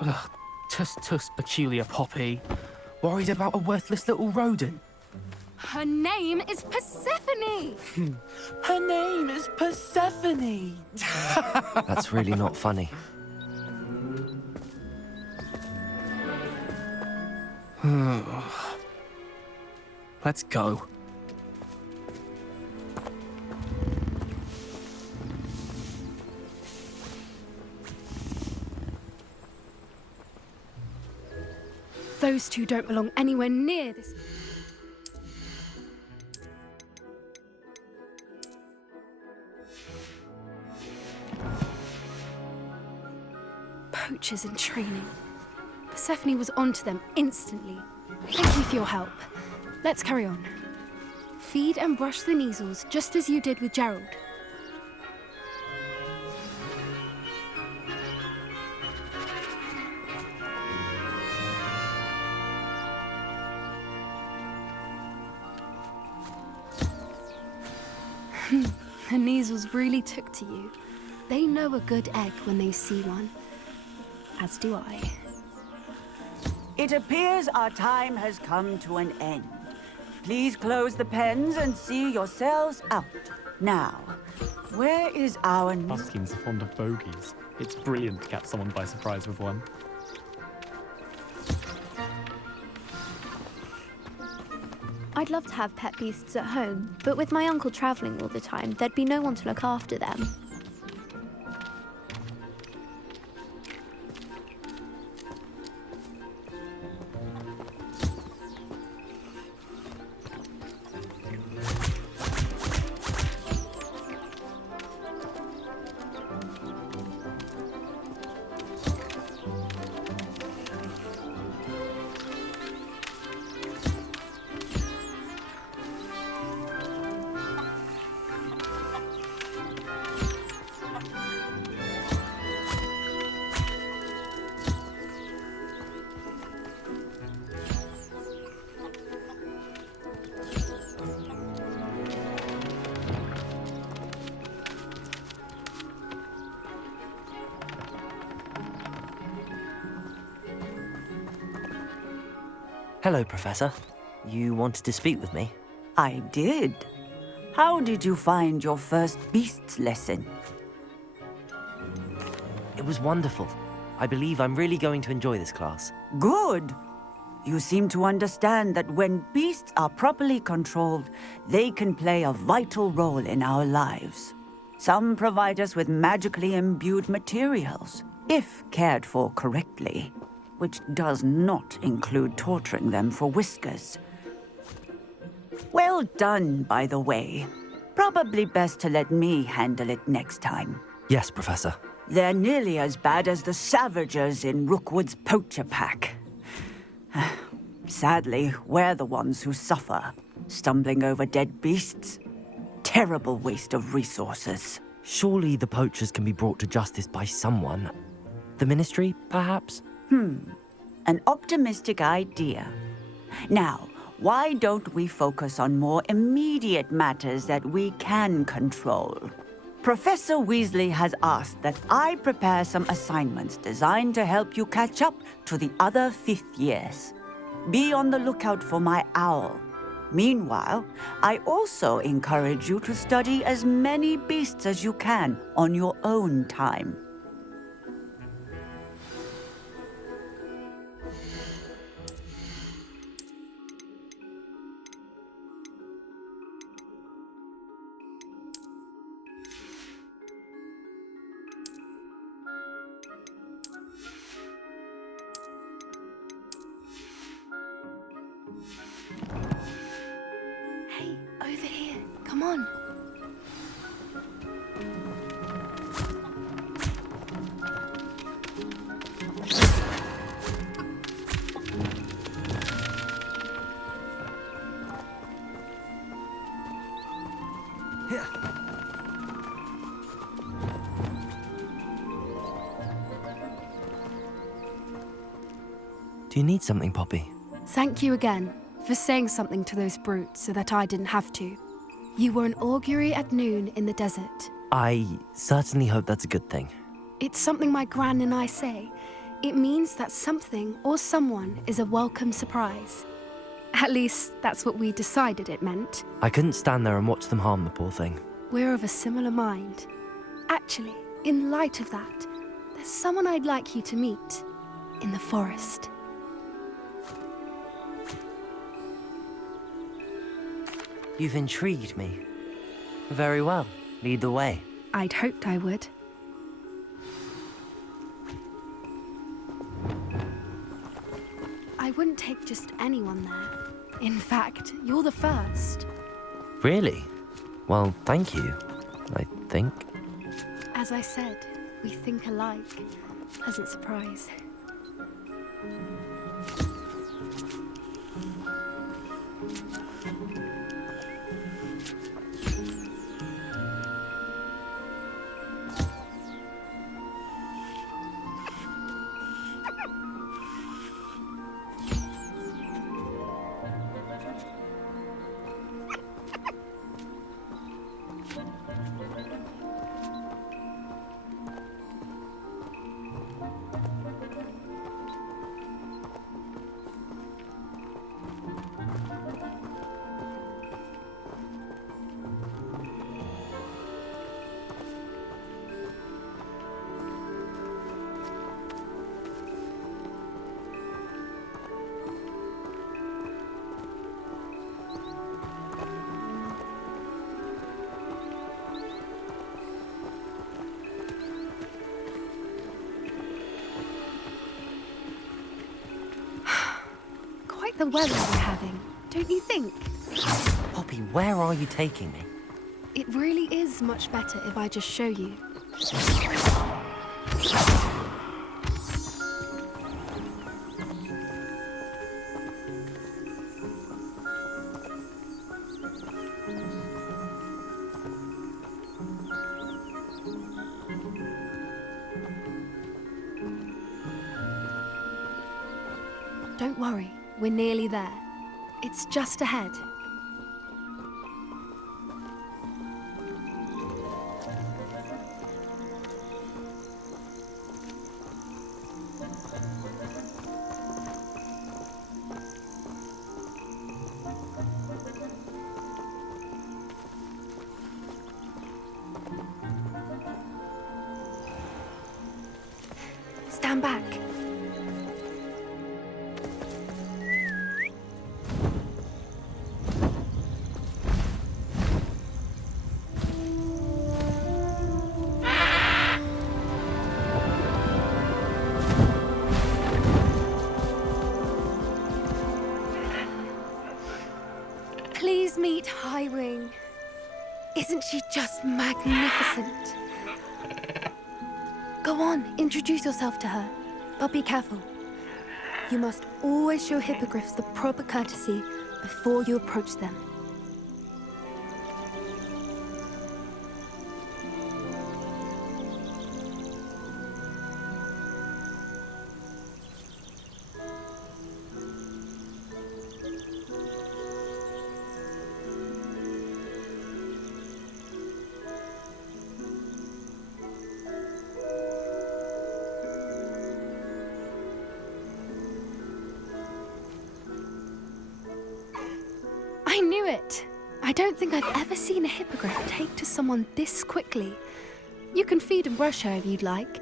Ugh, tuss, peculiar Poppy. Worried about a worthless little rodent? Her name is Persephone! Her name is Persephone. That's really not funny. Let's go. Those two don't belong anywhere near this. Poachers in training. Persephone was onto them instantly. Thank you for your help. Let's carry on. Feed and brush the measles just as you did with Gerald. The measles really took to you. They know a good egg when they see one. As do I. It appears our time has come to an end. Please close the pens and see yourselves out. Now, where is our... Buskins are fond of bogies. It's brilliant to catch someone by surprise with one. I'd love to have pet beasts at home, but with my uncle travelling all the time, there'd be no one to look after them. Hello, Professor. You wanted to speak with me? I did. How did you find your first beasts lesson? It was wonderful. I believe I'm really going to enjoy this class. Good. You seem to understand that when beasts are properly controlled, they can play a vital role in our lives. Some provide us with magically imbued materials, if cared for correctly, which does not include torturing them for whiskers. Well done, by the way. Probably best to let me handle it next time. Yes, Professor. They're nearly as bad as the Savagers in Rookwood's poacher pack. Sadly, we're the ones who suffer, stumbling over dead beasts. Terrible waste of resources. Surely the poachers can be brought to justice by someone. The Ministry, perhaps? An optimistic idea. Now, why don't we focus on more immediate matters that we can control? Professor Weasley has asked that I prepare some assignments designed to help you catch up to the other fifth years. Be on the lookout for my owl. Meanwhile, I also encourage you to study as many beasts as you can on your own time. Hey, over here. Come on. Do you need something, Poppy? Thank you again for saying something to those brutes so that I didn't have to. You were an augury at noon in the desert. I certainly hope that's a good thing. It's something my gran and I say. It means that something or someone is a welcome surprise. At least, that's what we decided it meant. I couldn't stand there and watch them harm the poor thing. We're of a similar mind. Actually, in light of that, there's someone I'd like you to meet in the forest. You've intrigued me. Very well. Lead the way. I'd hoped I would. I wouldn't take just anyone there. In fact, you're the first. Really? Well, thank you, I think. As I said, we think alike. Pleasant surprise. The weather we're having, don't you think? Poppy, where are you taking me? It really is much better if I just show you. Don't worry. We're nearly there. It's just ahead. Stand back. Please meet Highwing. Isn't she just magnificent? Go on, introduce yourself to her. But be careful. You must always show hippogriffs the proper courtesy before you approach them. I knew it! I don't think I've ever seen a hippogriff take to someone this quickly. You can feed and brush her if you'd like.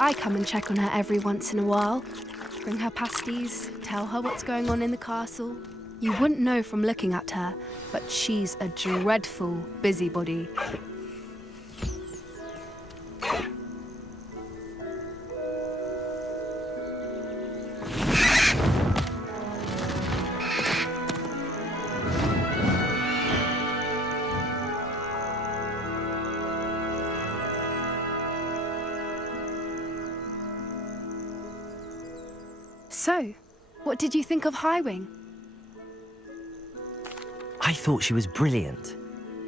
I come and check on her every once in a while. Bring her pasties, tell her what's going on in the castle. You wouldn't know from looking at her, but she's a dreadful busybody. So, what did you think of Highwing? I thought she was brilliant.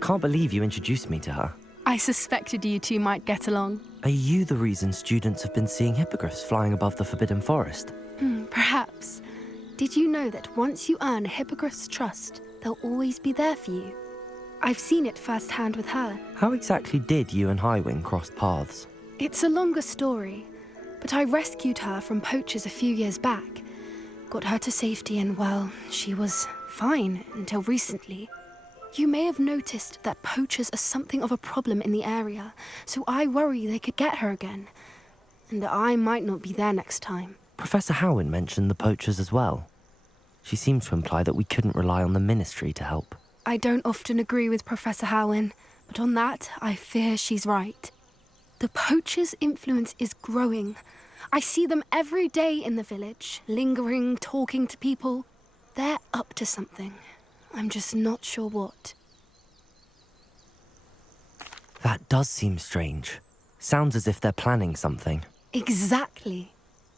Can't believe you introduced me to her. I suspected you two might get along. Are you the reason students have been seeing hippogriffs flying above the Forbidden Forest? Perhaps. Did you know that once you earn a hippogriff's trust, they'll always be there for you? I've seen it firsthand with her. How exactly did you and Highwing cross paths? It's a longer story. but I rescued her from poachers a few years back. Got her to safety and, well, she was fine until recently. You may have noticed that poachers are something of a problem in the area, so I worry they could get her again. And I might not be there next time. Professor Howin mentioned the poachers as well. She seemed to imply that we couldn't rely on the Ministry to help. I don't often agree with Professor Howin, but on that, I fear she's right. The poachers' influence is growing. I see them every day in the village, lingering, talking to people. They're up to something. I'm just not sure what. That does seem strange. Sounds as if they're planning something. Exactly.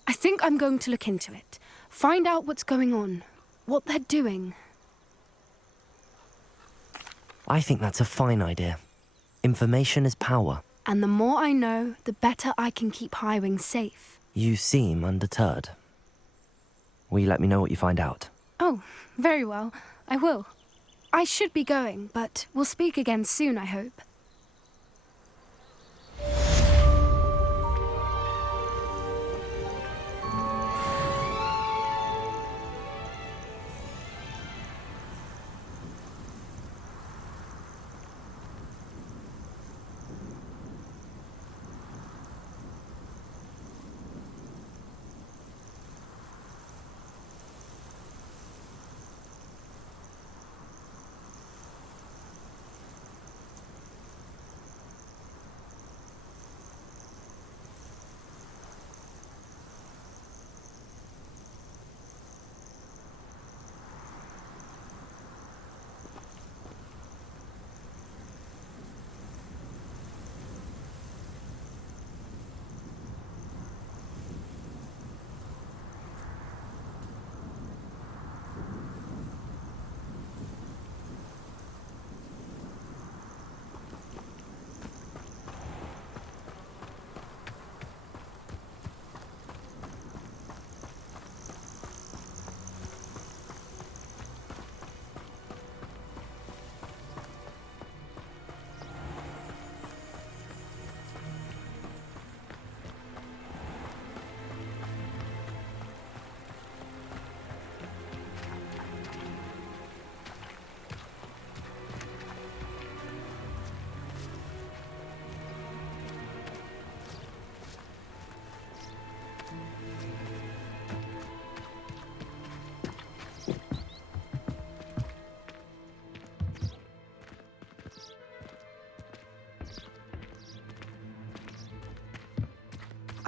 I think I'm going to look into it. Find out what's going on, what they're doing. I think that's a fine idea. Information is power. And the more I know, the better I can keep Highwing safe. You seem undeterred. Will you let me know what you find out? Oh, very well. I will. I should be going, but we'll speak again soon, I hope.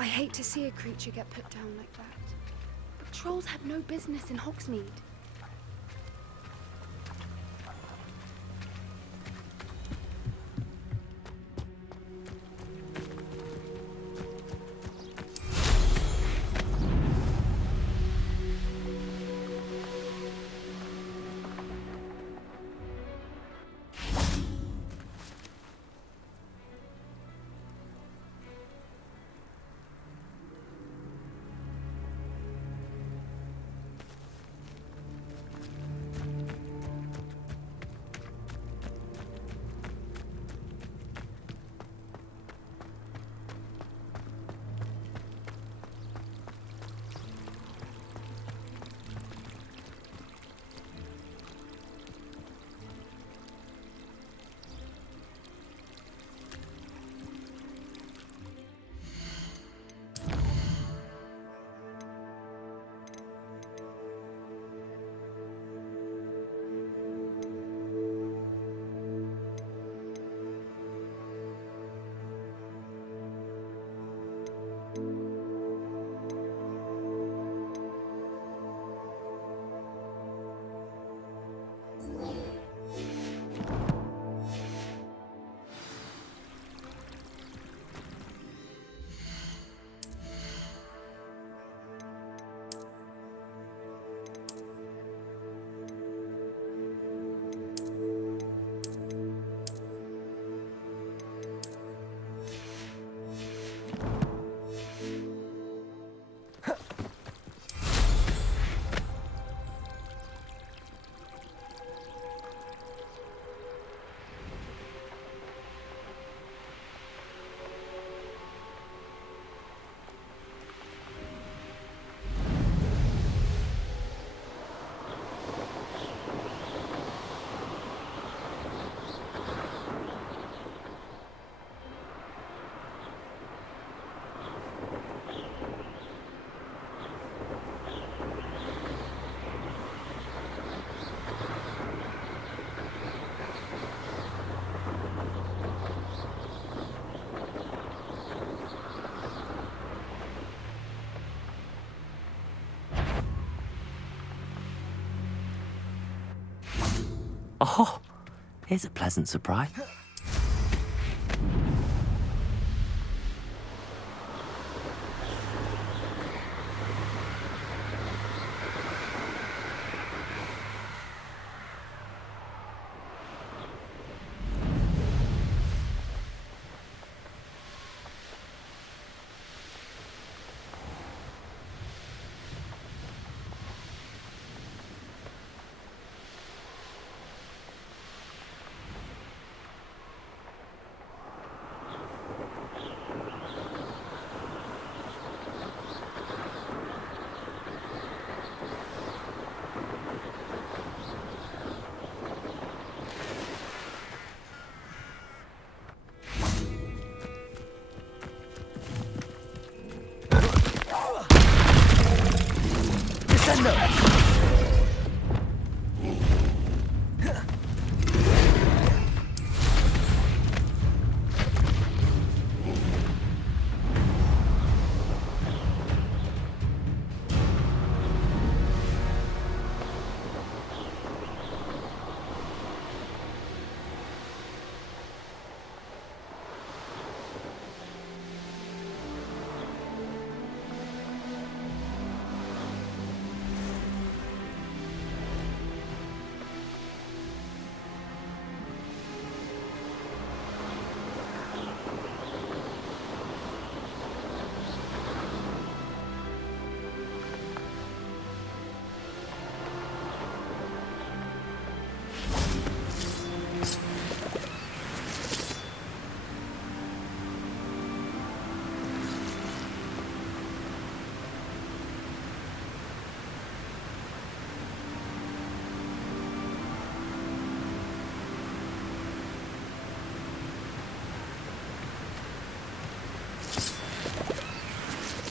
I hate to see a creature get put down like that. But trolls have no business in Hogsmeade. Here's a pleasant surprise.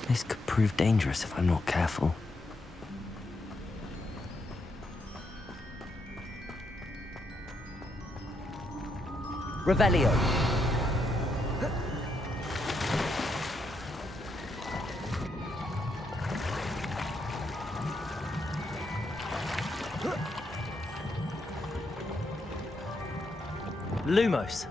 This could prove dangerous if I'm not careful. Revelio. Lumos.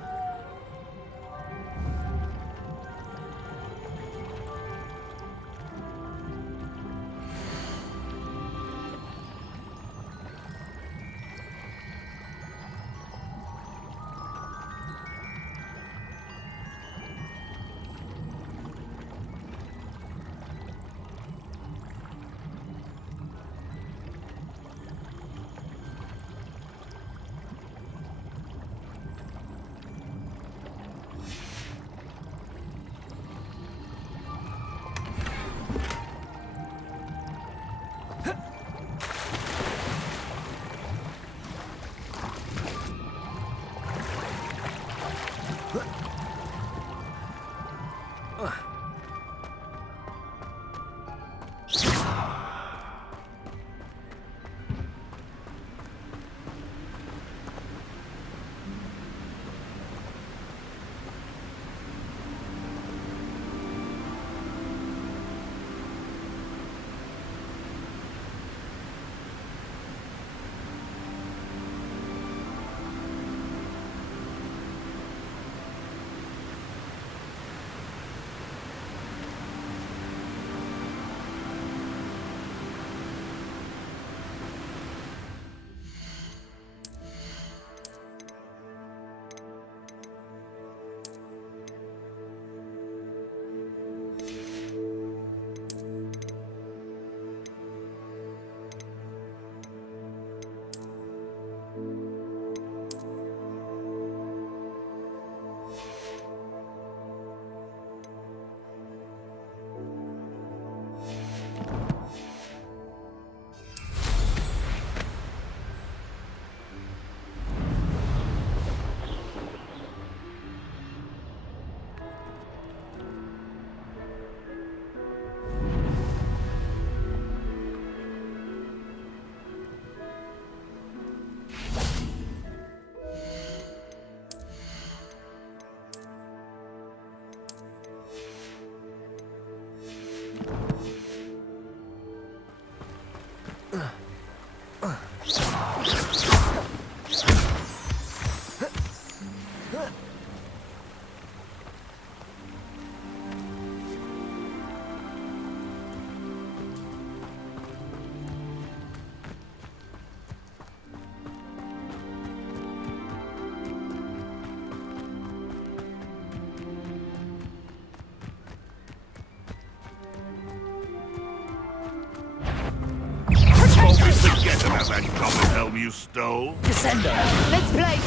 have that copper helm you stole? Descendo. Let's play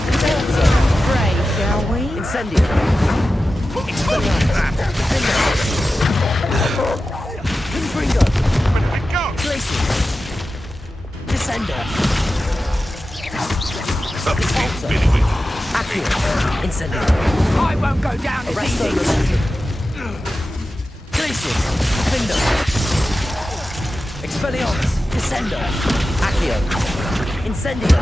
Fray, shall we? Incendio. Expelliarmus. Confringo. Where did it go? Glacius. Descendo. Repulsor. Spinning Accio. Incendio. I won't go down as Arresto easy. Momentum. Glacius. Findo. Expelliarmus. Descendo. Accio. Incendio.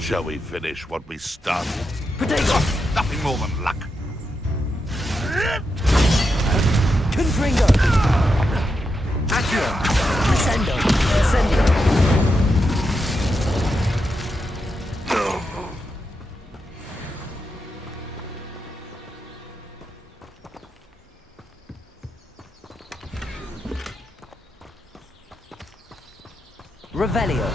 Shall we finish what we started? Protego. Nothing more than luck. Confringo. Accio. Descendo. Incendio. Revelio.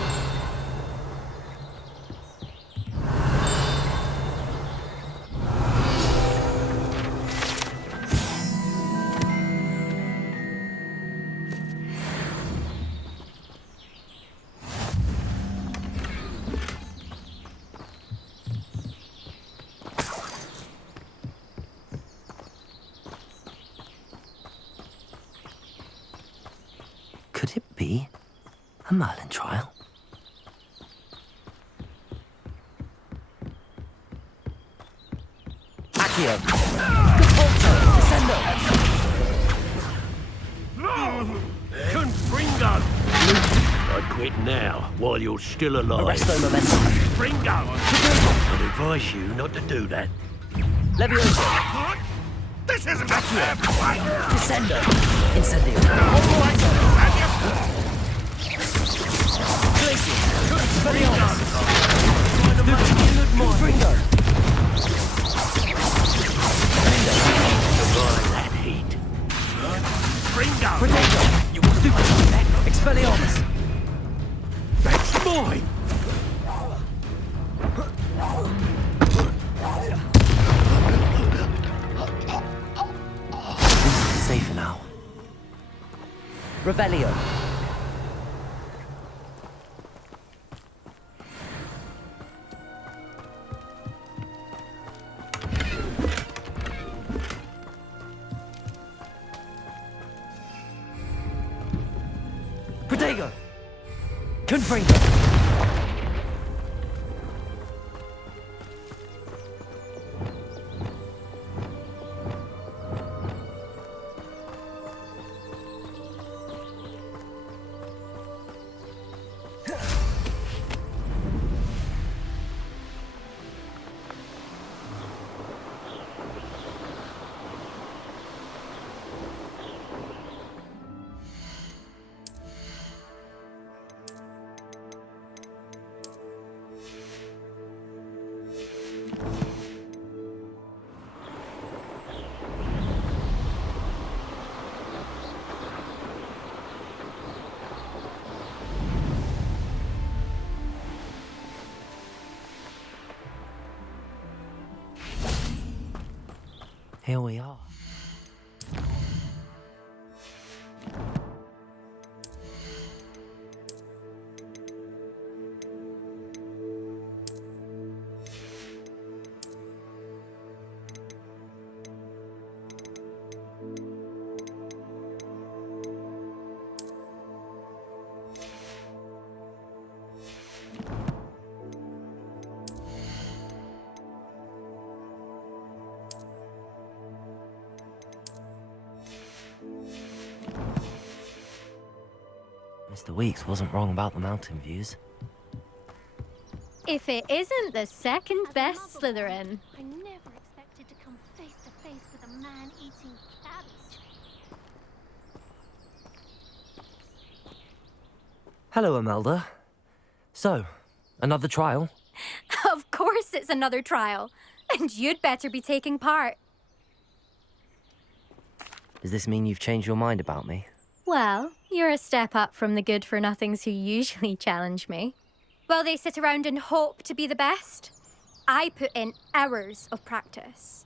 Could it be a Merlin trial? Accio. Capulso. Descendo. Confringo! I'd quit now, while you're still alive. Arresto Momentum. Confringo! I'd advise you not to do that. Levioso. This isn't a fair fight. Descendo. Incendio. Glacius. Expelliarmus. Confringo. Survive that heat. Confringo! Protego. You stupid. Expelliarmus. That's mine! Safer now. Revelio. Protego. Confringo. Here we are. Mr. Weeks wasn't wrong about the mountain views. If it isn't the second best Slytherin. I never expected to come face to face with a man eating cabbage. Hello, Imelda. So, another trial? Of course it's another trial. And you'd better be taking part. Does this mean you've changed your mind about me? Well, you're a step up from the good-for-nothings who usually challenge me. While they sit around and hope to be the best, I put in hours of practice.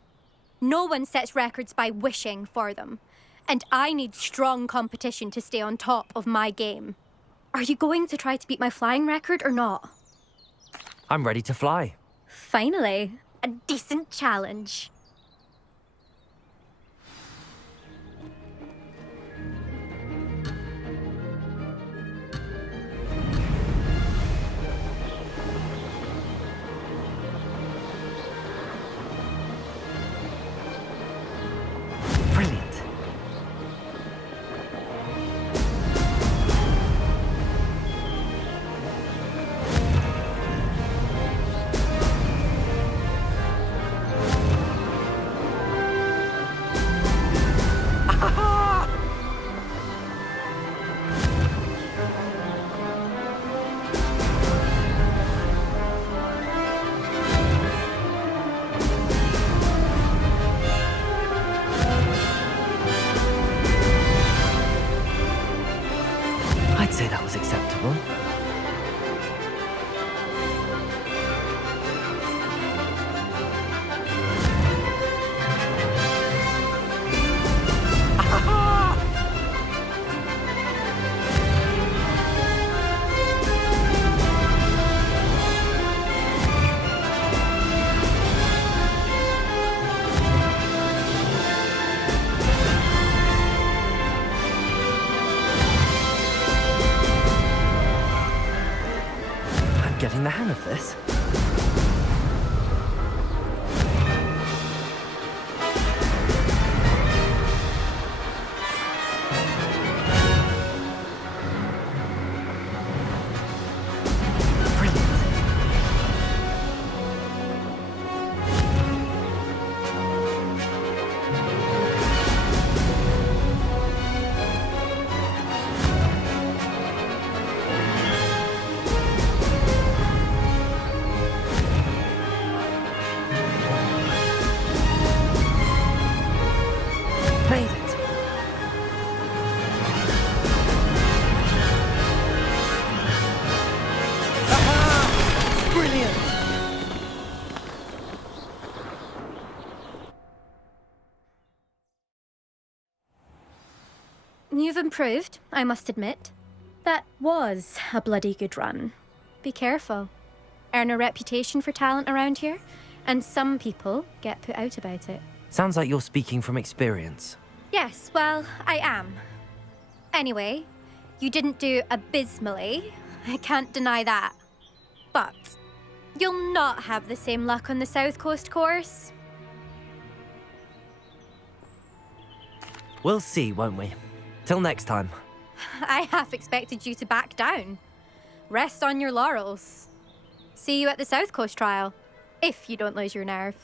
No one sets records by wishing for them. And I need strong competition to stay on top of my game. Are you going to try to beat my flying record or not? I'm ready to fly. Finally, a decent challenge. Brilliant. I'd say that was acceptable. I'm getting the hang of this. Made it. Aha! Brilliant. You've improved, I must admit. That was a bloody good run. Be careful. Earn a reputation for talent around here, and some people get put out about it. Sounds like you're speaking from experience. Yes, well, I am. Anyway, you didn't do abysmally. I can't deny that. But you'll not have the same luck on the South Coast course. We'll see, won't we? Till next time. I half expected you to back down. Rest on your laurels. See you at the South Coast trial, if you don't lose your nerve.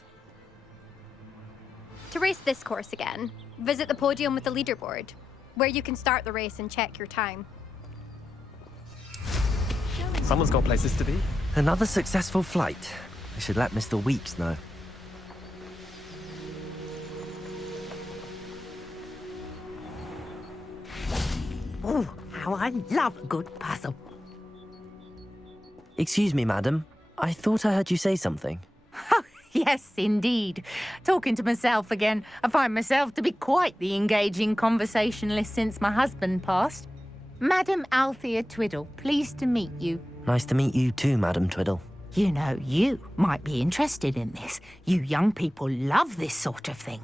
To race this course again, visit the podium with the leaderboard, where you can start the race and check your time. Someone's got places to be. Another successful flight. I should let Mr. Weeks know. Oh, how I love a good puzzle. Excuse me, madam. I thought I heard you say something. Yes, indeed. Talking to myself again. I find myself to be quite the engaging conversationalist since my husband passed. Madam Althea Twiddle, pleased to meet you. Nice to meet you too, Madam Twiddle. You know, you might be interested in this. You young people love this sort of thing.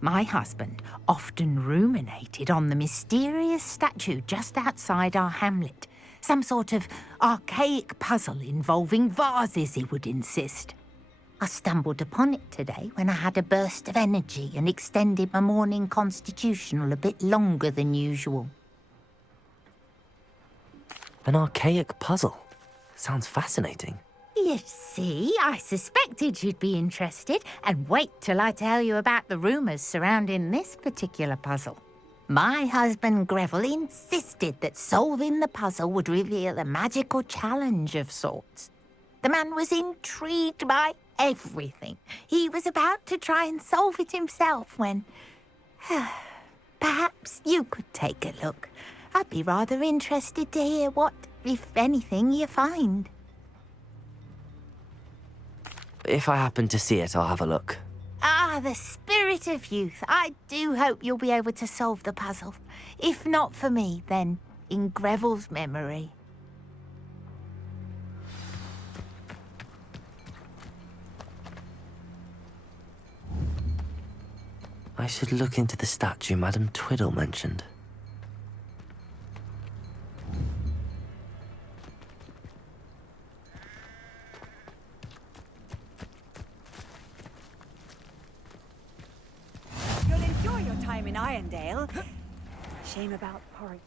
My husband often ruminated on the mysterious statue just outside our hamlet. Some sort of archaic puzzle involving vases, he would insist. I stumbled upon it today when I had a burst of energy and extended my morning constitutional a bit longer than usual. An archaic puzzle. Sounds fascinating. You see, I suspected you'd be interested, and wait till I tell you about the rumours surrounding this particular puzzle. My husband Greville insisted that solving the puzzle would reveal a magical challenge of sorts. The man was intrigued by everything. He was about to try and solve it himself when... Perhaps you could take a look. I'd be rather interested to hear what, if anything, you find. If I happen to see it, I'll have a look. Ah, the spirit of youth. I do hope you'll be able to solve the puzzle. If not for me, then in Greville's memory. I should look into the statue Madame Twiddle mentioned. You'll enjoy your time in Irondale. Shame about porridge.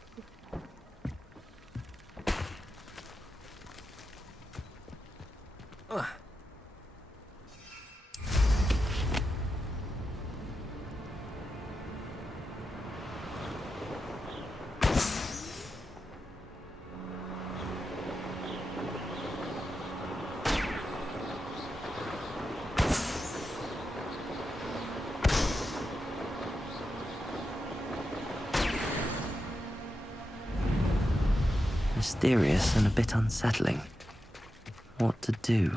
Mysterious and a bit unsettling. What to do?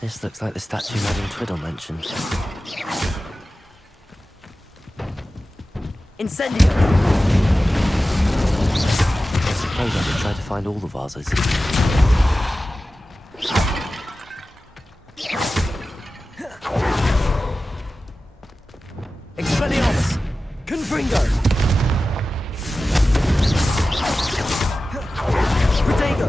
This looks like the statue Madame Twiddle mentioned. Incendio! I suppose I could try to find all the vases. Expelliarmus! Confringo! Protego!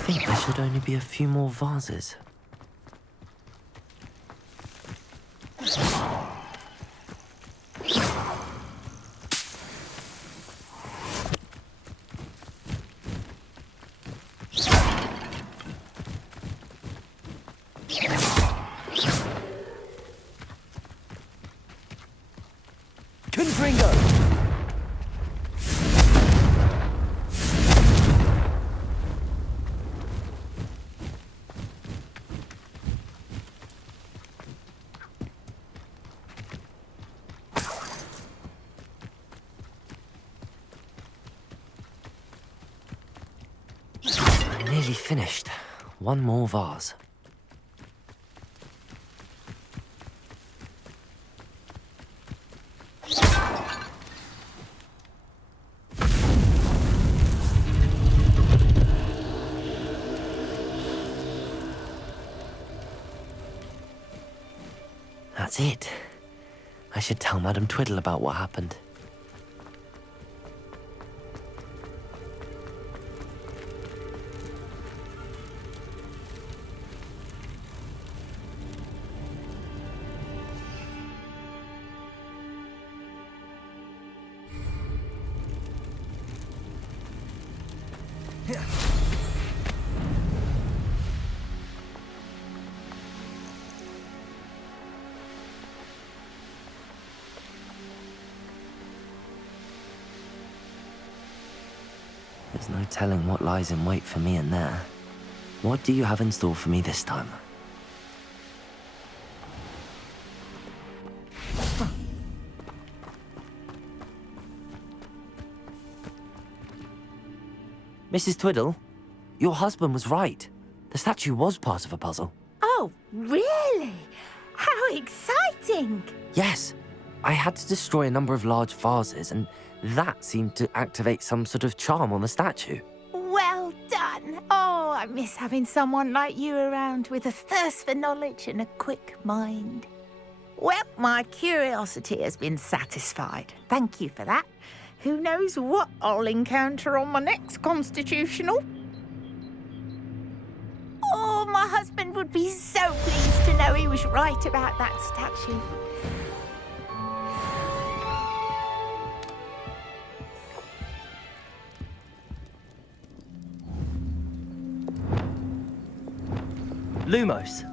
I think there should only be a few more vases. Confringo! I'm nearly finished. One more vase. That's it. I should tell Madame Twiddle about what happened. There's no telling what lies in wait for me in there. What do you have in store for me this time? Mrs. Twiddle, your husband was right. The statue was part of a puzzle. Oh, really? How exciting! Yes, I had to destroy a number of large vases, and that seemed to activate some sort of charm on the statue. Well done. Oh, I miss having someone like you around with a thirst for knowledge and a quick mind. Well, my curiosity has been satisfied. Thank you for that. Who knows what I'll encounter on my next constitutional? Oh, my husband would be so pleased to know he was right about that statue. Lumos.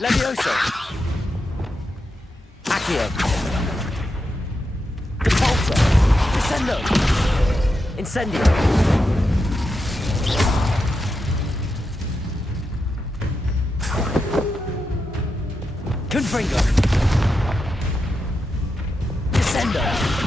Levioso. Accio. Repulsor. Descendo. Incendio. Confringo. Descendo.